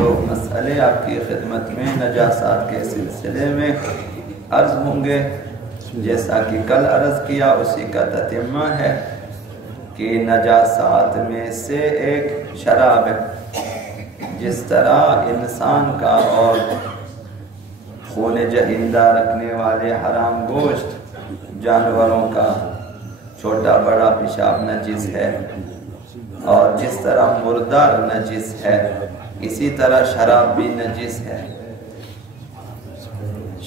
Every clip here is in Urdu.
دو مسئلے آپ کی خدمت میں نجاسات کے سلسلے میں عرض ہوں گے۔ جیسا کہ کل عرض کیا اسی کا تتمہ ہے کہ نجاسات میں سے ایک شراب ہے۔ جس طرح انسان کا اور خون جہندہ رکھنے والے حرام گوشت، جانوروں کا چھوٹا بڑا پیشاب نجس ہے، اور جس طرح مردار نجس ہے اسی طرح شراب بھی نجس ہے،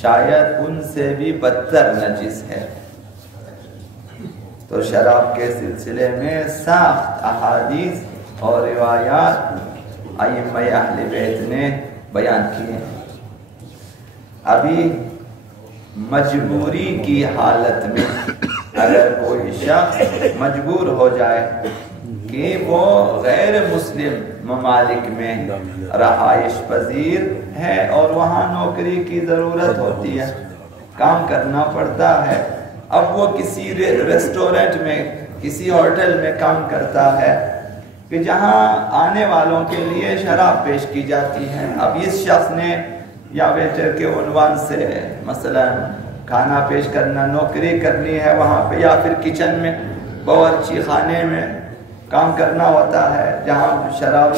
شاید ان سے بھی بدتر نجس ہے۔ تو شراب کے سلسلے میں سخت احادیث اور روایات ائمہ اہل بیت نے بیان کیے ہیں۔ ابھی مجبوری کی حالت میں اگر کوئی شخص مجبور ہو جائے کہ وہ غیر مسلم ممالک میں رہائش پذیر ہے اور وہاں نوکری کی ضرورت ہوتی ہے، کام کرنا پڑتا ہے، اب وہ کسی ریسٹورنٹ میں کسی ہوٹل میں کام کرتا ہے کہ جہاں آنے والوں کے لیے شراب پیش کی جاتی ہے۔ اب اس شخص نے یا ویٹر کے عنوان سے مثلا کھانا پیش کرنا، نوکری کرنی ہے وہاں پہ، یا پھر کچن میں باورچی خانے میں کام کرنا ہوتا ہے جہاں شراب،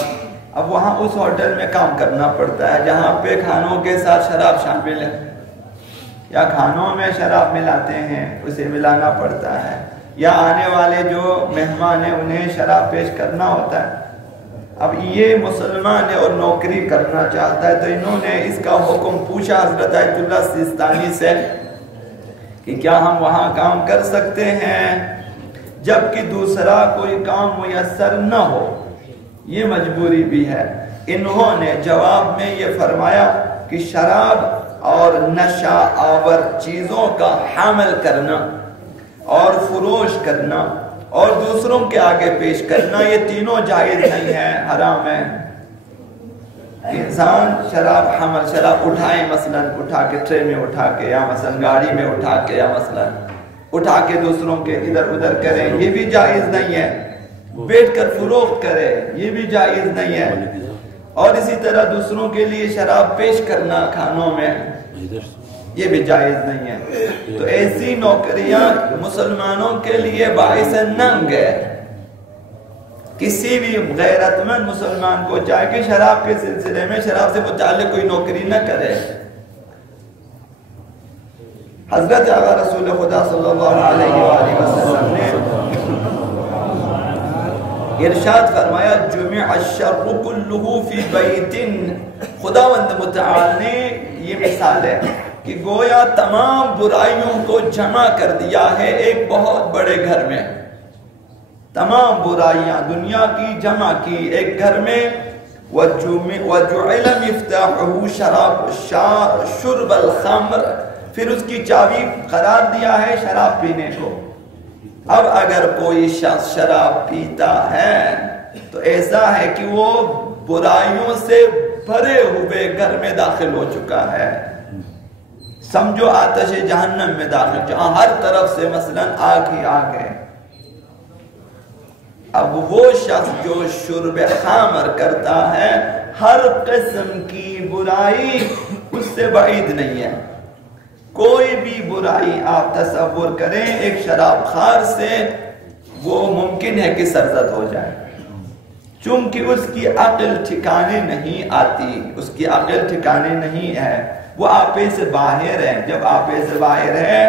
اب وہاں اس ہوٹل میں کام کرنا پڑتا ہے جہاں پہ کھانوں کے ساتھ شراب شامل ہے، یا کھانوں میں شراب ملاتے ہیں اسے ملانا پڑتا ہے، یا آنے والے جو مہمان ہیں انہیں شراب پیش کرنا ہوتا ہے۔ اب یہ مسلمان ہے اور نوکری کرنا چاہتا ہے، تو انہوں نے اس کا حکم پوچھا حضرت آیت اللہ سیستانی سے کہ کیا ہم وہاں کام کر سکتے ہیں جبکہ دوسرا کوئی کام میسر نہ ہو، یہ مجبوری بھی ہے۔ انہوں نے جواب میں یہ فرمایا کہ شراب اور نشہ آور چیزوں کا حمل کرنا اور فروش کرنا اور دوسروں کے آگے پیش کرنا یہ تینوں جائز نہیں ہے، حرام ہے۔ انسان شراب حمل، شراب اٹھائے مثلا اٹھا کے ٹرے میں اٹھا کے، یا مثلا گاڑی میں اٹھا کے، یا مثلا اٹھا کے دوسروں کے ادھر ادھر کرے، یہ بھی جائز نہیں ہے۔ بیٹھ کر فروخت کرے یہ بھی جائز نہیں ہے، اور اسی طرح دوسروں کے لیے شراب پیش کرنا کھانوں میں یہ بھی جائز نہیں ہے۔ تو ایسی نوکریاں مسلمانوں کے لیے باعث ننگ ہے۔ کسی بھی غیرت مند مسلمان کو چاہے کہ شراب کے سلسلے میں شراب سے متعلق کوئی نوکری نہ کرے۔ حضرت آقا رسول خدا صلی اللہ علیہ وآلہ وسلم نے ارشاد فرمایا جمع الشر کلہ فی بیت، خداوند متعال نے یہ مثال ہے کہ گویا تمام برائیوں کو جمع کر دیا ہے ایک بہت بڑے گھر میں، تمام برائیاں دنیا کی جمع کی ایک گھر میں، وَجُعِلَ مِفْتَاحُهُ شُرْبَ الْخَمْرِ، پھر اس کی چابی قرار دیا ہے شراب پینے کو۔ اب اگر کوئی شخص شراب پیتا ہے تو ایسا ہے کہ وہ برائیوں سے بھرے ہوئے گھر میں داخل ہو چکا ہے، سمجھو آتش جہنم میں داخل، جہاں ہر طرف سے مثلا آگ ہی آگ ہے۔ اب وہ شخص جو شرب خمر کرتا ہے ہر قسم کی برائی اس سے بعید نہیں ہے۔ کوئی بھی برائی آپ تصور کریں ایک شراب خار سے وہ ممکن ہے کہ سرزد ہو جائے، چونکہ اس کی عقل ٹھکانے نہیں آتی، اس کی عقل ٹھکانے نہیں ہے، وہ آپے سے باہر ہے۔ جب آپے سے باہر ہے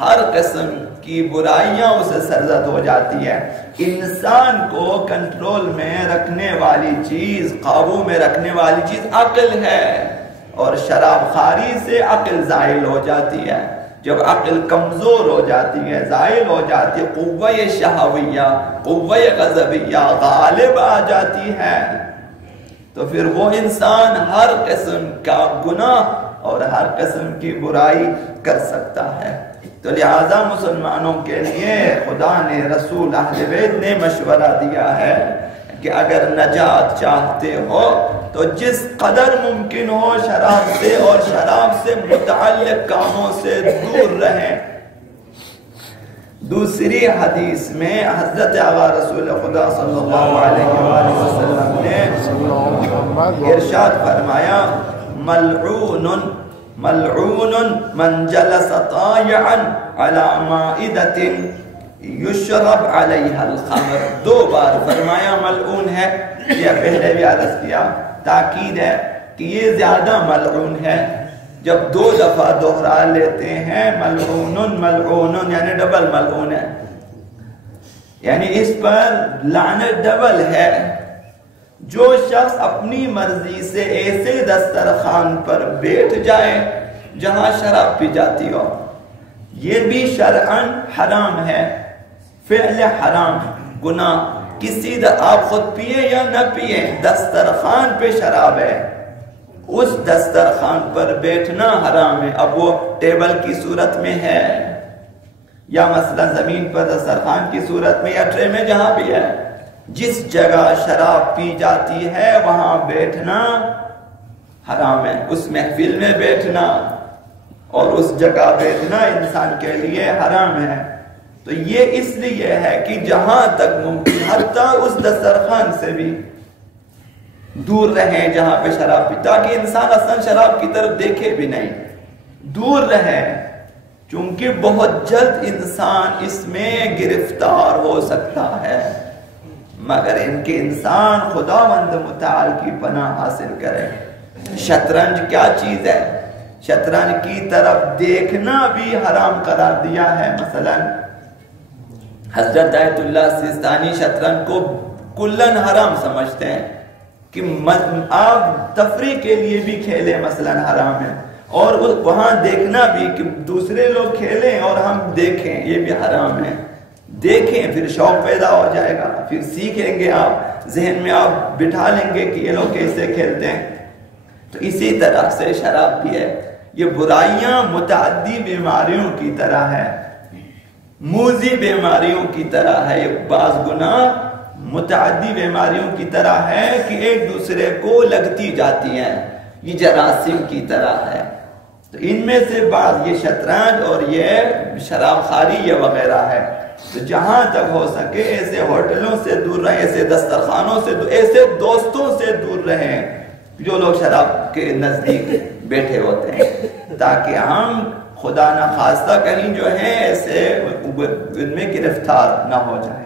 ہر قسم کی برائیاں اسے سرزد ہو جاتی ہے۔ انسان کو کنٹرول میں رکھنے والی چیز، قابو میں رکھنے والی چیز عقل ہے، اور شراب خاری سے عقل زائل ہو جاتی ہے۔ جب عقل کمزور ہو جاتی ہے، زائل ہو جاتی ہے، قوہ شہویہ، قوہ غضبیہ غالب آ جاتی ہے، تو پھر وہ انسان ہر قسم کا گناہ اور ہر قسم کی برائی کر سکتا ہے۔ تو لہذا مسلمانوں کے لیے خدا نے، رسول اہل بیت نے مشورہ دیا ہے کہ اگر نجات چاہتے ہو تو جس قدر ممکن ہو شراب سے اور شراب سے متعلق کاموں سے دور رہیں۔ دوسری حدیث میں حضرت آقا رسول خدا صلی اللہ علیہ وآلہ وسلم نے ارشاد فرمایا ملعون ملعون من جلس طائعا على مائدۃ یشرب علیہ الخمر. 2 بار فرمایا ملعون ہے. یہ پہلے بھی عرض کیا، تاکید ہے کہ یہ زیادہ ملعون ہے. جب 2 دفعہ دوہرا لیتے ہیں ملعون ملعون یعنی ڈبل ملعون ہے، یعنی اس پر لعنت ڈبل ہے. جو شخص اپنی مرضی سے ایسے دسترخوان پر بیٹھ جائے جہاں شراب پی جاتی ہو، یہ بھی شرعاً حرام ہے، فعل حرام گناہ. کسی آپ خود پیے یا نہ پیے، دسترخوان پہ شراب ہے، اس دسترخوان پر بیٹھنا حرام ہے. اب وہ ٹیبل کی صورت میں ہے یا مثلا زمین پر دسترخوان کی صورت میں یا ٹرے میں، جہاں بھی ہے، جس جگہ شراب پی جاتی ہے وہاں بیٹھنا حرام ہے. اس محفل میں بیٹھنا اور اس جگہ بیٹھنا انسان کے لیے حرام ہے. تو یہ اس لیے ہے کہ جہاں تک ممکن حتیٰ اس دسترخوان سے بھی دور رہیں جہاں پہ شراب پی، تاکہ انسان اصلا شراب کی طرف دیکھے بھی نہیں، دور رہے، چونکہ بہت جلد انسان اس میں گرفتار ہو سکتا ہے. مگر ان کے انسان خداوند متعال کی پناہ حاصل کرے. شطرنج کیا چیز ہے؟ شطرنج کی طرف دیکھنا بھی حرام قرار دیا ہے. مثلا حضرت آیت اللہ سیستانی شطرنج کو کلن حرام سمجھتے ہیں کہ آپ تفریح کے لیے بھی کھیلیں مثلا حرام ہے، اور وہاں دیکھنا بھی کہ دوسرے لوگ کھیلیں اور ہم دیکھیں یہ بھی حرام ہے. دیکھیں پھر شوق پیدا ہو جائے گا، پھر سیکھیں گے، آپ ذہن میں آپ بٹھا لیں گے کہ یہ لوگ کیسے کھیلتے ہیں. تو اسی طرح سے شراب بھی ہے. یہ برائیاں متعدی بیماریوں کی طرح ہے، موذی بیماریوں کی طرح ہے. یہ بعض گناہ متعدی بیماریوں کی طرح ہے کہ ایک دوسرے کو لگتی جاتی ہیں، یہ جراثیم کی طرح ہے. تو ان میں سے بعض یہ شطرنج اور یہ شراب خواری یہ وغیرہ ہے. تو جہاں تک ہو سکے ایسے ہوٹلوں سے دور رہیں، ایسے دسترخوانوں سے دور، ایسے دوستوں سے دور رہیں جو لوگ شراب کے نزدیک بیٹھے ہوتے ہیں، تاکہ ہم خدا نخواستہ کہیں جو ہیں ایسے ان میں گرفتار نہ ہو جائیں.